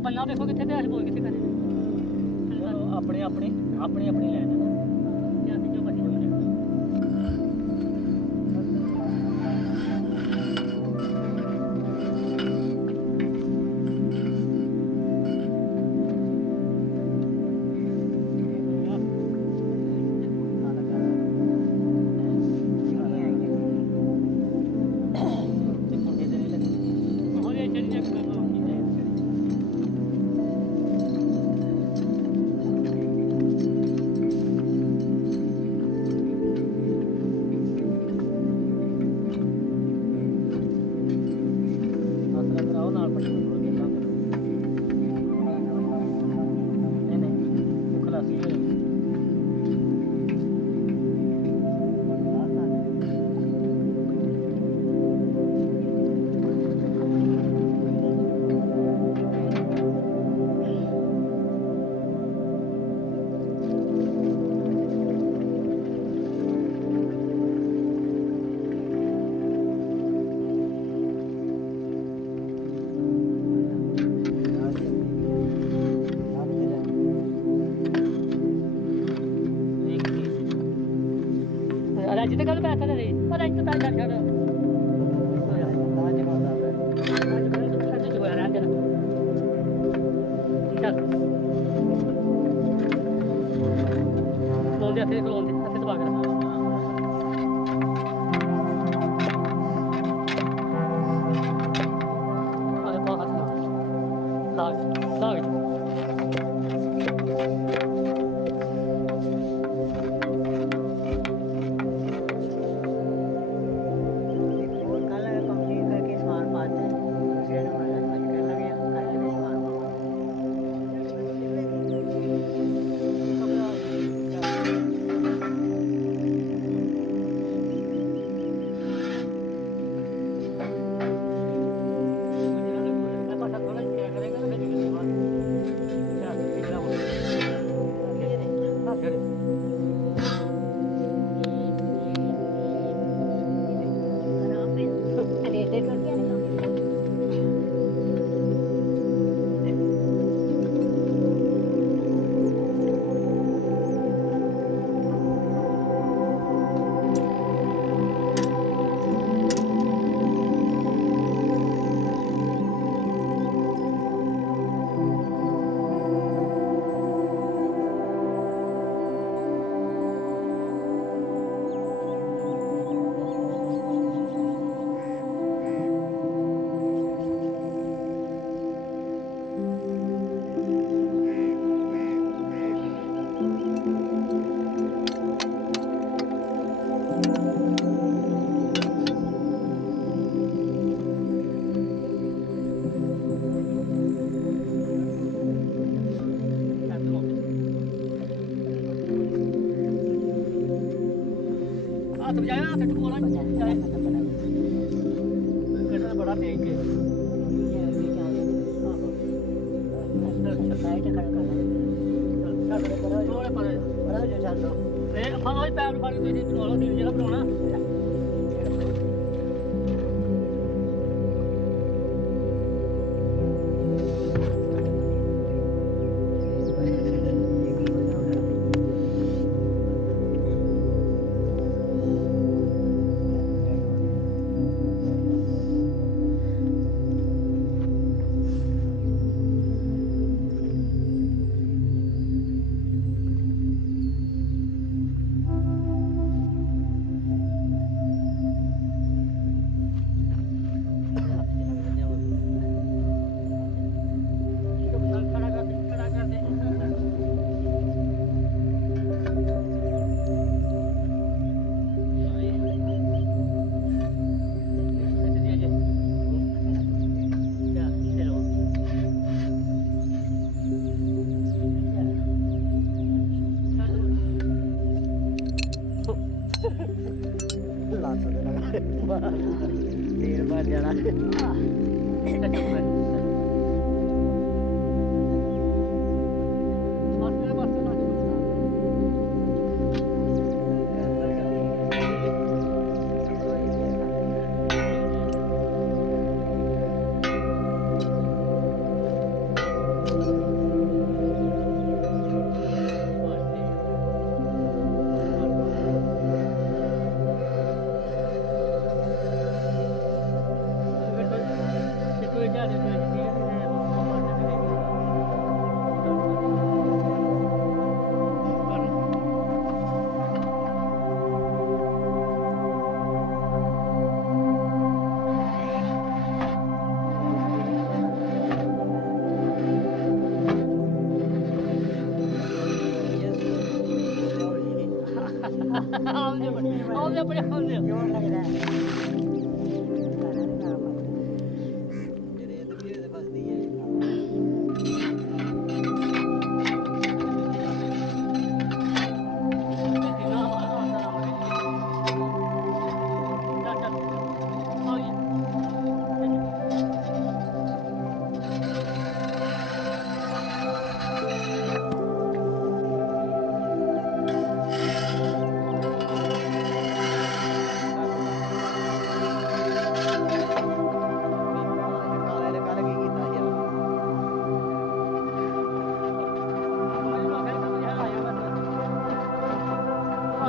ਬੰਨਾ ਦੇਖੋ ਕਿੱਥੇ ਤੇ ਬੋਲ ਕਿੱਥੇ ਕਰੇ ਆਪਣੇ ਆਪਣੇ ਆਪਣੀ ਆਪਣੀ ਲੈਣ ਜਾਂ ਜੋ ਬੱਚੇ ਹੋਣੇ ਅੱਜ ਤੇ ਕੱਲ ਪੈਸਾ ਦੇ ਪਰ ਅੱਜ ਤਾਂ ਛੱਡ ਛੱਡ ਅੱਜ ਜੁਆ ਰਹਿਣ ਦੇ ਚੱਲ ਲੋਂਦੇ ਹੱਥੇ ਦਬਾ ਕੇ ਰੱਖ ਆਲੇ ਬਹੁਤ ਲਾਗ ਹੱਥ ਵਜਾਇਆ ਹੱਥ ਟਕੋਲਾ ਕਿਹੜਾ ਬੜਾ ਤੇਜ਼ ਕੇ ਫਾਲੋ ਹੀ ਪੈਰ ਫੜ ਕੇ ਤੁਸੀਂ ਬਣਾਉਣਾ ਦਿਨ ਜਿਹੜਾ ਬਣਾਉਣਾ ਦੇਰ ਬਾਅਦ ਜਾਣਾ ਆਉਂਦੇ ਬੜੇ ਆਉਂਦੇ ਕਿਉਂ ਲੱਗਦਾ ਜਿਹੜੇ ਇਹ ਵੀ ਫਸਦੀ ਹੈ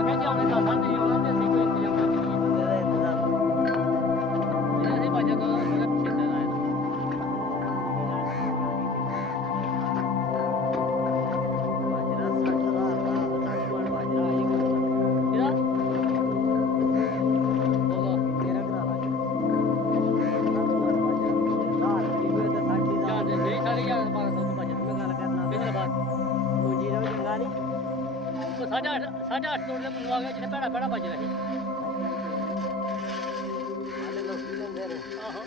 ਕਹਿੰਦੇ ਆਉਣੇ ਦੱਸਾਂ ਨਹੀਂ ਆਉਣਾ ਤੇ ਅਸੀਂ ਕੋਈ 8:30 ਤੋੜ ਦੇ ਮੈਨੂੰ ਆ ਗਿਆ ਜਿੱਥੇ ਭੈੜਾ ਭੈੜਾ ਵੱਜ ਰਿਹਾ ਸੀ ਆਹੋ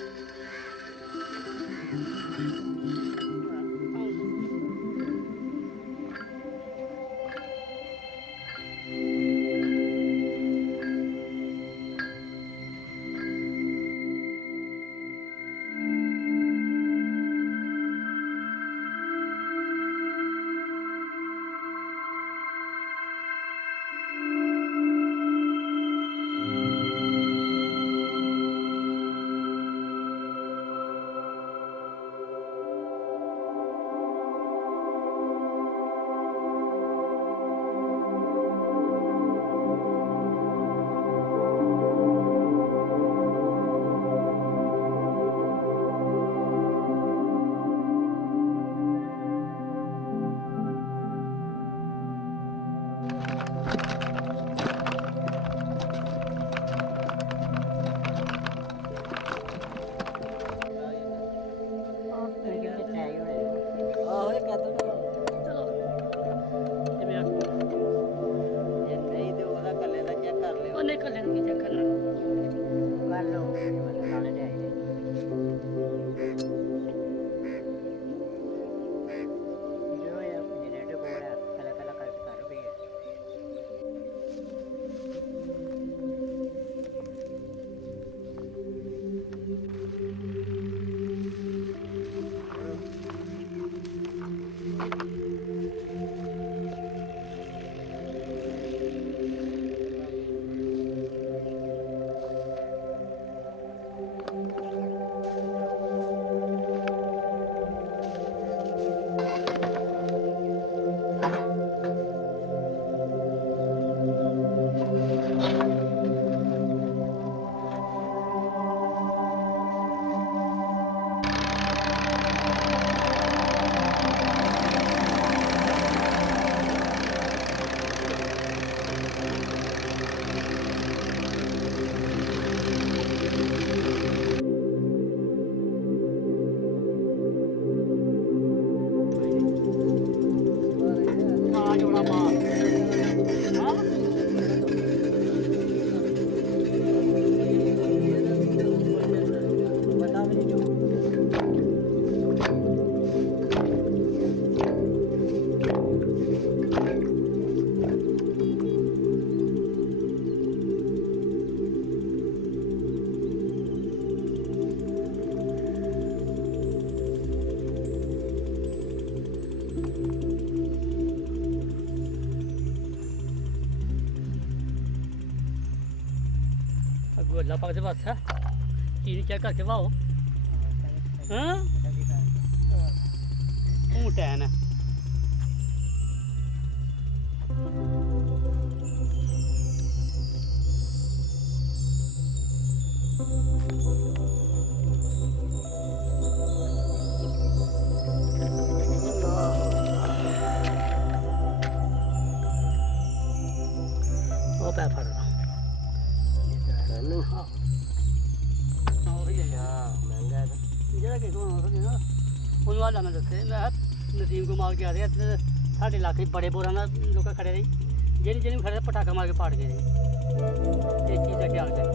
ਅੱਲਾ ਪਾਕ ਦੇ ਬਸ ਹੈ ਚੀਜ਼ ਚੈੱਕ ਕਰਕੇ ਵਾਓ ਹਾਂ ਉਹ ਟੈਨ ਹੈ ਉਹ ਪੈ ਫੜ ਜਿਹੜਾ ਕਿ ਉਹਨੂੰ ਹਾਲਾ ਮੈਂ ਦੱਸੇ ਮੈਂ ਨਸੀਮ ਕੋ ਮਾਰ ਕੇ ਆ ਰਿਹਾ ਤੇ ਸਾਡੇ ਇਲਾਕੇ ਬੜੇ ਬੋਰਾਂ ਨਾਲ ਲੋਕ ਖੜੇ ਰਹੀ ਜਿਹੜੀ ਜਿਹੜੀ ਖੜੇ ਪਟਾਕਾ ਮਾਰ ਕੇ ਪਾੜ ਗਏ ਇਹ ਚੀਜ਼ ਦਾ ਖਿਆਲ ਕਰ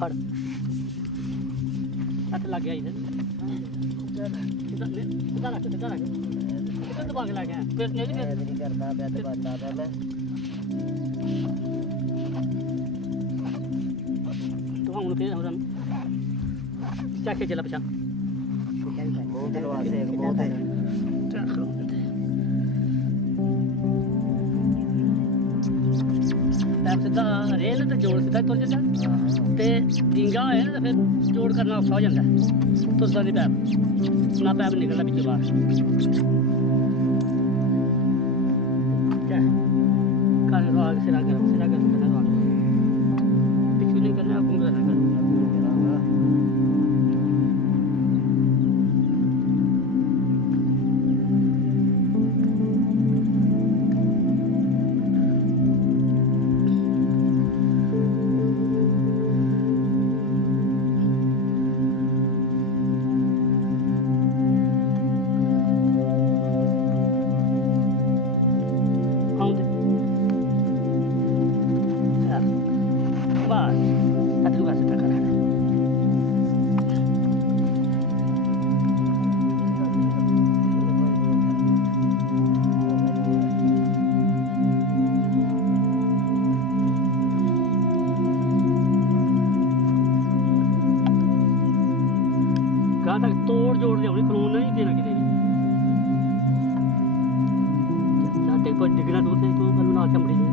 ਫੜ ਹੱਥ ਲੱਗ ਗਿਆ ਇਧਰ ਸਿੱਧਾ ਰੱਖ ਕਿੱਥੇ ਦਬਾ ਕੇ ਲੱਗ ਗਿਆ ਫਿਰ ਨਹੀਂ ਕਰਦਾ ਪਿਆ ਤੇ ਬੰਦਾ ਪਿਆ ਮੈਂ ਤੂੰ ਹੁਣ ਕਿਹੜਾ ਹੋ ਰਹਾ ਚੱਕ ਕੇ ਚੱਲ ਪਿਛਾ ਬਹੁਤ ਦਰਵਾਜ਼ੇ ਬਹੁਤ ਹੈ ਟੈਪ ਸਿੱਧਾ ਰੇਲ ਤੇ ਜੋੜ ਸਿੱਧਾ ਤੁਰ ਜਾਂਦਾ ਤੇ ਡਿੰਗਾ ਹੋਇਆ ਨਾ ਫਿਰ ਜੋੜ ਕਰਨਾ ਔਖਾ ਹੋ ਜਾਂਦਾ ਤੁਰਦਾ ਨਹੀਂ ਪੈਪ ਨਾ ਪੈਪ ਨਿਕਲਦਾ ਵਿੱਚੋਂ ਬਾਹਰ ਕਰ ਰਾਗ ਸਿਰਾ ਕਰ ਰਾਗ ਪਿੱਛੋਂ ਨਹੀਂ ਕਰਨਾ ਆਪੂ ਕਰਨਾ ਲੋੜ ਤੇ ਆਉਣੀ, ਕਾਨੂੰਨ ਨਹੀਂ ਦੇਣਾ ਕਿਤੇ ਵੀ। ਸਾਡੇ ਕੋਈ ਡਿੱਗਣਾ ਤੂੰ ਤੇ ਤੂੰ ਕੱਲ ਨਾਲ ਚਮੜੀ ਦੇ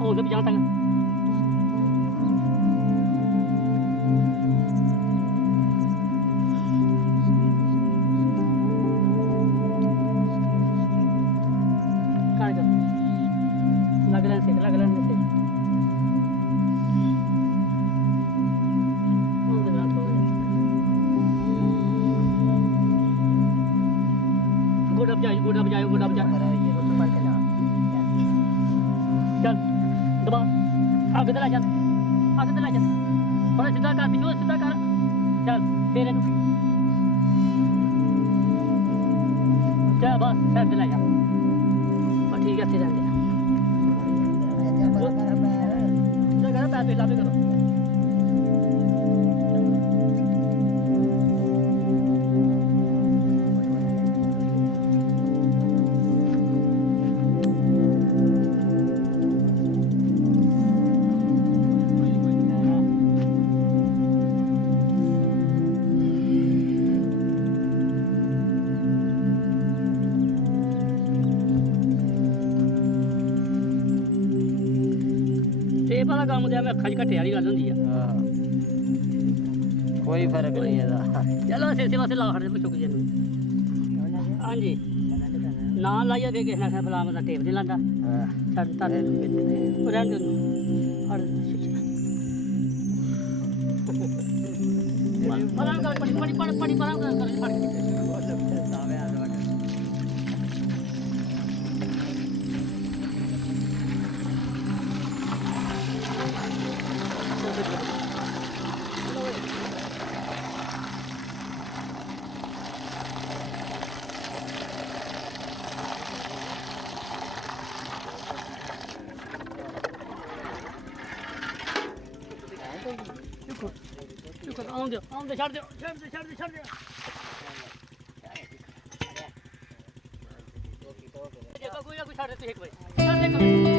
ਉਹਦੇ ਵੀ ਜਾਂ ਤੱਕ लग लेने से गुड अप जाए चल दबा आगे चला चल थोड़ा सीधा कर पीछे सीधा कर चल तेरे को चल बस साइड चला जा बस ठीक है फिर रहने पैसे लाभ करो वाला काम होता है मैं अखा घट्टे वाली गल होंदी है कोई फर्क नहीं है चलो इसे वास्ते ला खड़े चुक जी हाँ जी ना लाइए फिर किसी ने फला मतलब टेप नहीं लाता रहने आउंदे छड़ दे कोई ना कोई छड़ दे एक बार छड़ दे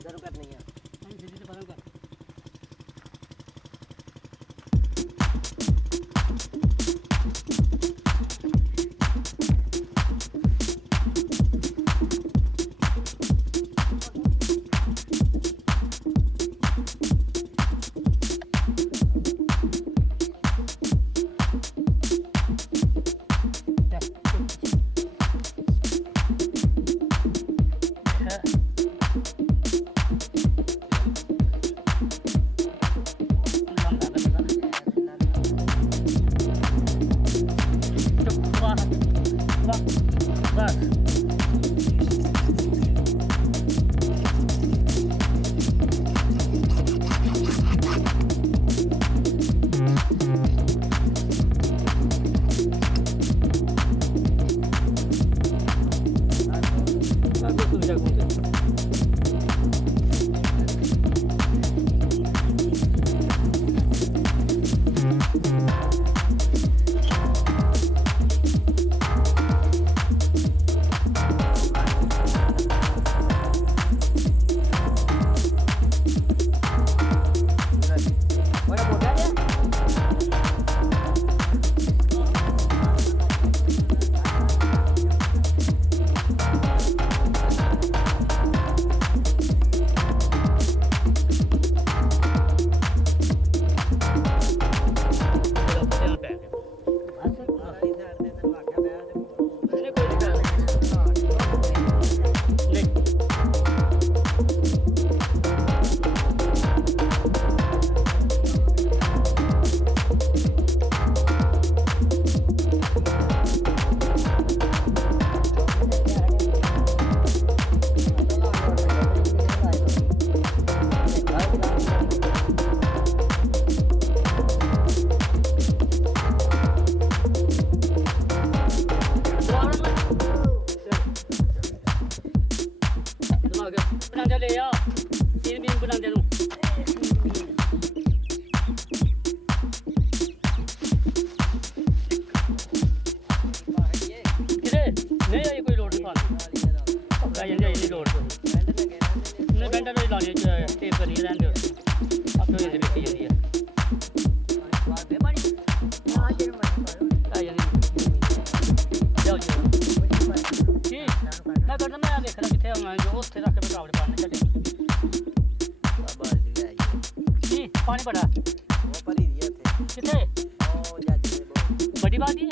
ਇੱਧਰ ਨੂੰ ਕਰਨੀ ਆ ਸਿੱਧੀ ਤੇ ਪਰਾਂ ਕਰ ਪਾਣੀ ਬੜਾ ਉਹ ਭਰੀ ਦੀ ਇੱਥੇ ਕਿੱਥੇ ਉਹ ਜੱਜ ਦੇ ਵੱਡੀ ਬਾਤ ਹੀ